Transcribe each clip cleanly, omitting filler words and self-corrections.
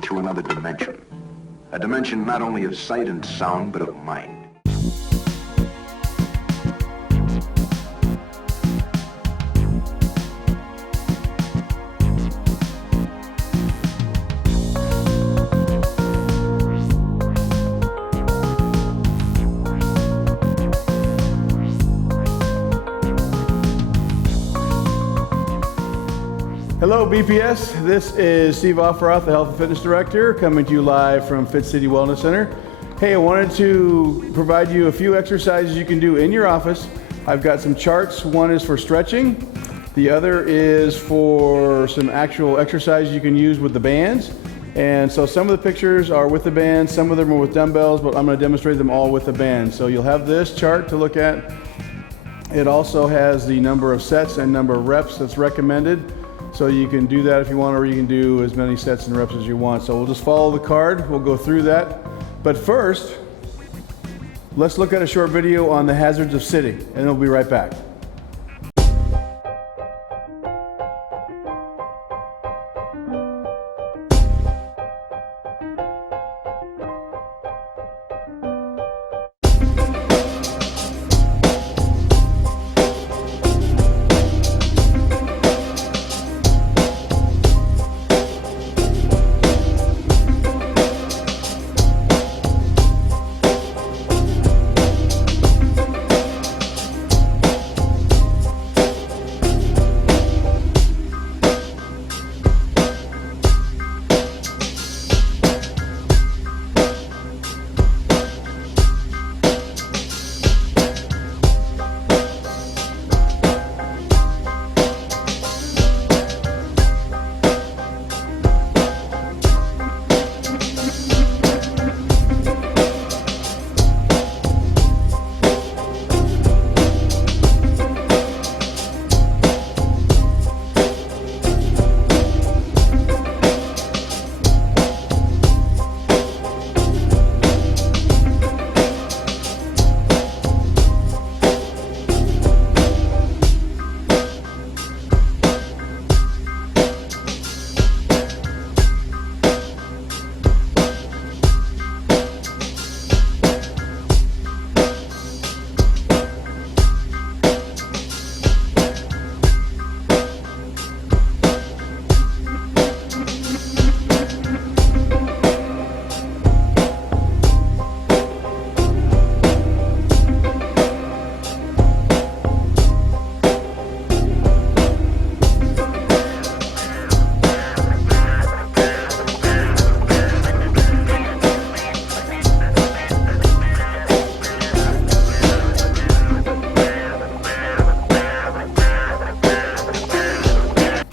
into another dimension. A dimension not only of sight and sound, but of mind. Hello BPS, this is Steve Offroth, the Health and Fitness Director, coming to you live from Fit City Wellness Center. Hey, I wanted to provide you a few exercises you can do in your office. I've got some charts. One is for stretching. The other is for some actual exercises you can use with the bands. And so some of the pictures are with the bands, some of them are with dumbbells, but I'm going to demonstrate them all with the bands. So you'll have this chart to look at. It also has the number of sets and number of reps that's recommended. So you can do that if you want, or you can do as many sets and reps as you want. So we'll just follow the card, we'll go through that. But first, let's look at a short video on the hazards of sitting, and we'll be right back.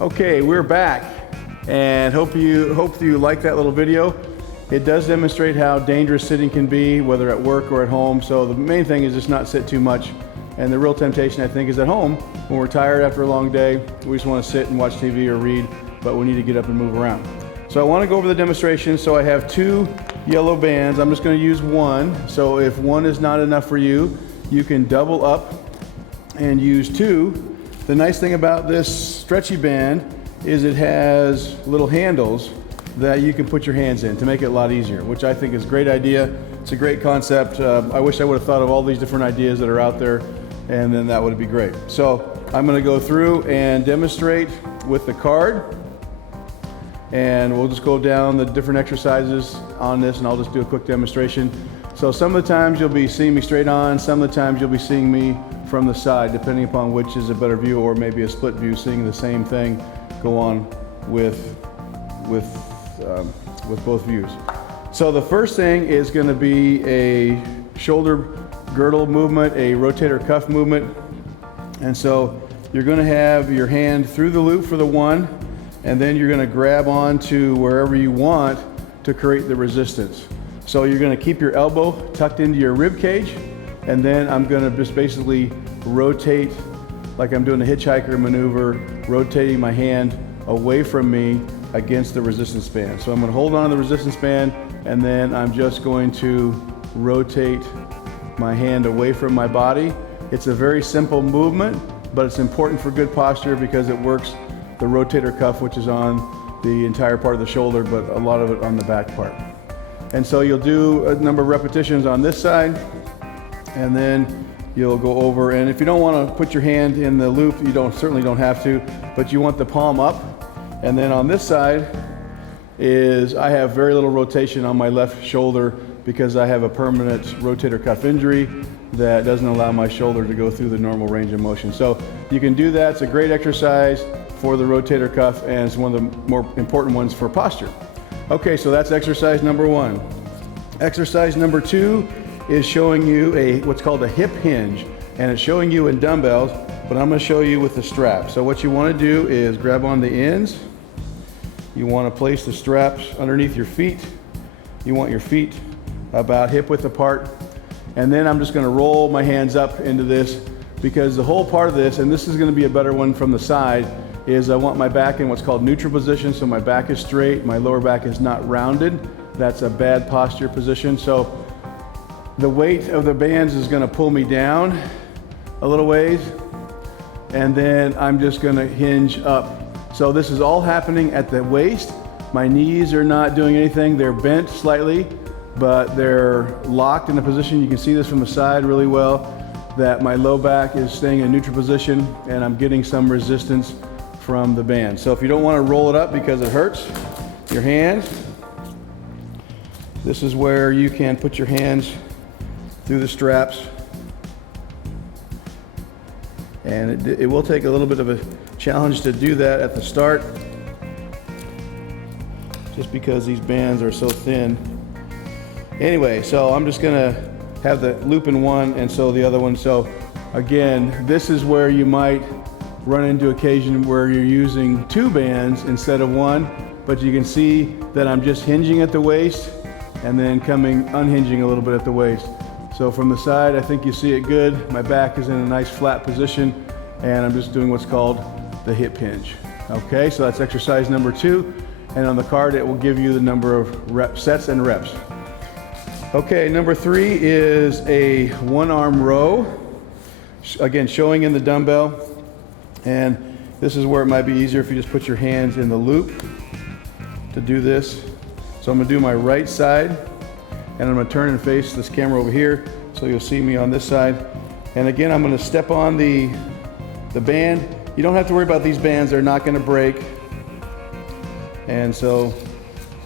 Okay, we're back, and hope you like that little video. It does demonstrate how dangerous sitting can be, whether at work or at home. So the main thing is just not sit too much. And the real temptation, I think, is at home. When we're tired after a long day, we just want to sit and watch TV or read, but we need to get up and move around. So I want to go over the demonstration. So I have two yellow bands. I'm just going to use one. So if one is not enough for you, you can double up and use two. The nice thing about this stretchy band is it has little handles that you can put your hands in to make it a lot easier, which I think is a great idea. It's a great concept. I wish I would have thought of all these different ideas that are out there, and then that would be great. So I'm going to go through and demonstrate with the card, and we'll just go down the different exercises on this, and I'll just do a quick demonstration. So some of the times you'll be seeing me straight on, some of the times you'll be seeing me from the side, depending upon which is a better view, or maybe a split view, seeing the same thing go on with both views. So the first thing is going to be a shoulder girdle movement, a rotator cuff movement. And so you're going to have your hand through the loop for the one, and then you're going to grab onto wherever you want to create the resistance. So you're going to keep your elbow tucked into your rib cage, and then I'm going to just basically rotate like I'm doing a hitchhiker maneuver, rotating my hand away from me against the resistance band. So I'm going to hold on to the resistance band, and then I'm just going to rotate my hand away from my body. It's a very simple movement, but it's important for good posture because it works the rotator cuff, which is on the entire part of the shoulder, but a lot of it on the back part. And so you'll do a number of repetitions on this side, and then you'll go over, and if you don't want to put your hand in the loop, you certainly don't have to, but you want the palm up. And then on this side I have very little rotation on my left shoulder because I have a permanent rotator cuff injury that doesn't allow my shoulder to go through the normal range of motion. So you can do that. It's a great exercise for the rotator cuff, and it's one of the more important ones for posture. Okay, so that's exercise number 1. Exercise number 2 is showing you what's called a hip hinge, and it's showing you in dumbbells, but I'm going to show you with the strap. So what you want to do is grab on the ends. You want to place the straps underneath your feet. You want your feet about hip width apart. And then I'm just going to roll my hands up into this, because the whole part of this, and this is going to be a better one from the side, is I want my back in what's called neutral position. So my back is straight, my lower back is not rounded. That's a bad posture position. So the weight of the bands is going to pull me down a little ways, and then I'm just going to hinge up. So this is all happening at the waist. My knees are not doing anything. They're bent slightly, but they're locked in a position. You can see this from the side really well, that my low back is staying in a neutral position, and I'm getting some resistance from the band. So if you don't want to roll it up because it hurts your hands, this is where you can put your hands through the straps. And it will take a little bit of a challenge to do that at the start, just because these bands are so thin. Anyway, so I'm just gonna have the loop in one, and so the other one. So again, this is where you might run into occasion where you're using 2 bands instead of 1, but you can see that I'm just hinging at the waist and then unhinging a little bit at the waist. So from the side, I think you see it good. My back is in a nice flat position, and I'm just doing what's called the hip hinge. Okay, so that's exercise number 2, and on the card it will give you the number of sets and reps. Okay, number 3 is a 1-arm row. Again, showing in the dumbbell, and this is where it might be easier if you just put your hands in the loop to do this. So I'm gonna do my right side, and I'm gonna turn and face this camera over here, so you'll see me on this side. And again, I'm gonna step on the band. You don't have to worry about these bands, they're not gonna break. And so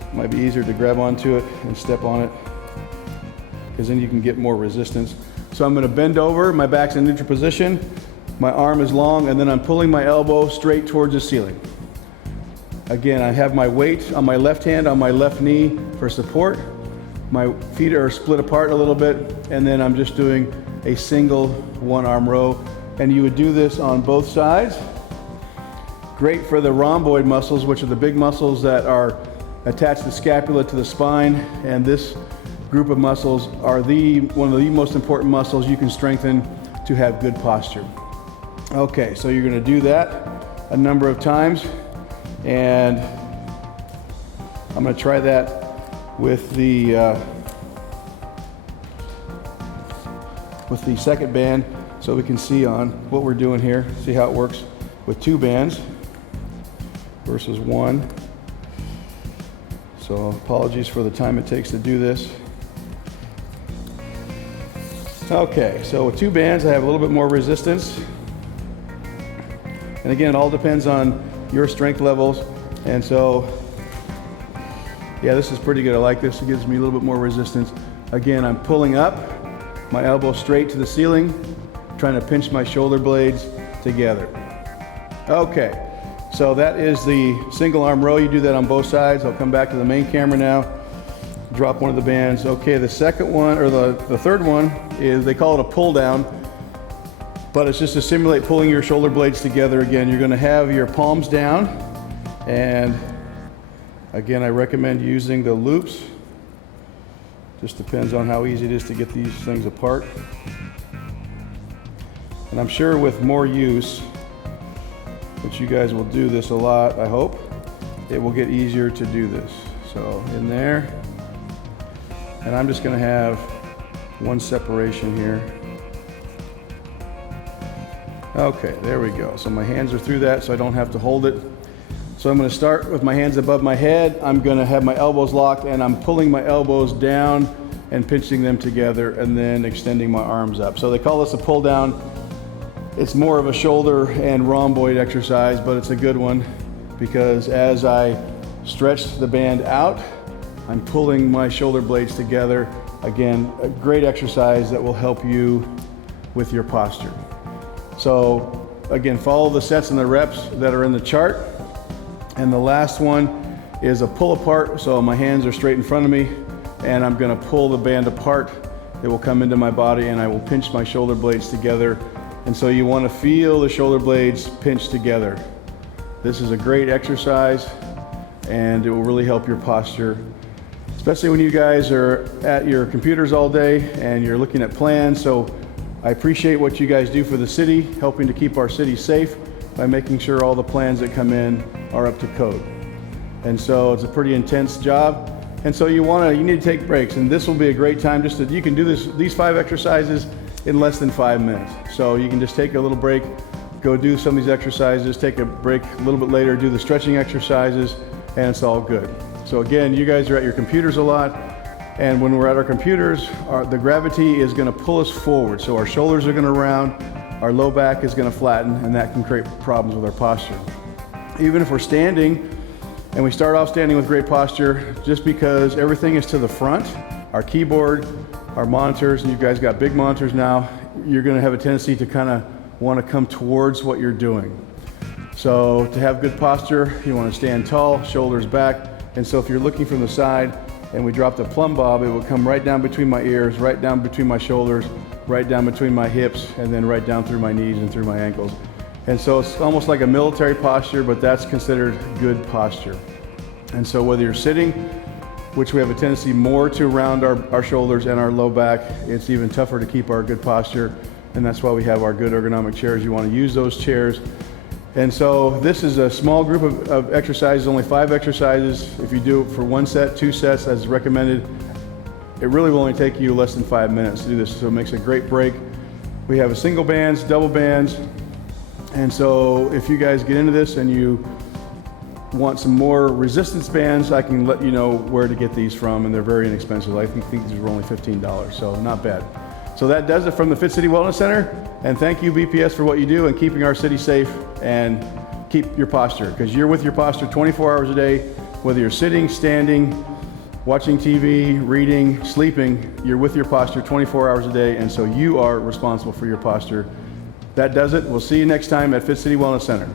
it might be easier to grab onto it and step on it, because then you can get more resistance. So I'm gonna bend over, my back's in neutral position, my arm is long, and then I'm pulling my elbow straight towards the ceiling. Again, I have my weight on my left hand, on my left knee for support. My feet are split apart a little bit, and then I'm just doing a single 1-arm row. And you would do this on both sides. Great for the rhomboid muscles, which are the big muscles that are attached the scapula to the spine, and this group of muscles are one of the most important muscles you can strengthen to have good posture. Okay, so you're going to do that a number of times, and I'm going to try that with the second band, so we can see on what we're doing here, see how it works with 2 bands versus 1. So apologies for the time it takes to do this. Okay, so with 2 bands, I have a little bit more resistance. And again, it all depends on your strength levels. And so, yeah, this is pretty good. I like this. It gives me a little bit more resistance. Again, I'm pulling up, my elbow straight to the ceiling, trying to pinch my shoulder blades together. Okay, so that is the single arm row. You do that on both sides. I'll come back to the main camera now, drop one of the bands. Okay, the second one, or the third one, is, they call it a pull down, but it's just to simulate pulling your shoulder blades together. Again, you're gonna have your palms down, and again, I recommend using the loops. Just depends on how easy it is to get these things apart. And I'm sure with more use, that you guys will do this a lot, I hope, it will get easier to do this. So in there, and I'm just gonna have one separation here. Okay, there we go. So my hands are through that, so I don't have to hold it. So I'm going to start with my hands above my head. I'm going to have my elbows locked, and I'm pulling my elbows down and pinching them together, and then extending my arms up. So they call this a pull down. It's more of a shoulder and rhomboid exercise, but it's a good one because as I stretch the band out, I'm pulling my shoulder blades together. Again, a great exercise that will help you with your posture. So again, follow the sets and the reps that are in the chart. And the last one is a pull apart. So my hands are straight in front of me, and I'm gonna pull the band apart. It will come into my body, and I will pinch my shoulder blades together. And so you wanna feel the shoulder blades pinch together. This is a great exercise, and it will really help your posture, especially when you guys are at your computers all day and you're looking at plans. So I appreciate what you guys do for the city, helping to keep our city safe by making sure all the plans that come in are up to code. And so it's a pretty intense job. And so you need to take breaks, and this will be a great time you can do these 5 exercises in less than 5 minutes. So you can just take a little break, go do some of these exercises, take a break a little bit later, do the stretching exercises, and it's all good. So again, you guys are at your computers a lot, and when we're at our computers, the gravity is gonna pull us forward. So our shoulders are gonna round, our low back is gonna flatten, and that can create problems with our posture. Even if we're standing, and we start off standing with great posture, just because everything is to the front, our keyboard, our monitors, and you guys got big monitors now, you're gonna have a tendency to kinda wanna come towards what you're doing. So to have good posture, you wanna stand tall, shoulders back. And so if you're looking from the side and we drop the plumb bob, it will come right down between my ears, right down between my shoulders, right down between my hips, and then right down through my knees and through my ankles. And so it's almost like a military posture, but that's considered good posture. And so whether you're sitting, which we have a tendency more to round our shoulders and our low back, it's even tougher to keep our good posture. And that's why we have our good ergonomic chairs. You want to use those chairs. And so this is a small group of exercises, only 5 exercises. If you do it for 1 set, 2 sets as recommended, it really will only take you less than 5 minutes to do this. So it makes a great break. We have a single bands, double bands. And so if you guys get into this and you want some more resistance bands, I can let you know where to get these from, and they're very inexpensive. I think these were only $15, so not bad. So that does it from the Fit City Wellness Center. And thank you, BPS, for what you do and keeping our city safe, and keep your posture, because you're with your posture 24 hours a day, whether you're sitting, standing, watching TV, reading, sleeping, you're with your posture 24 hours a day, and so you are responsible for your posture. That does it. We'll see you next time at Fit City Wellness Center.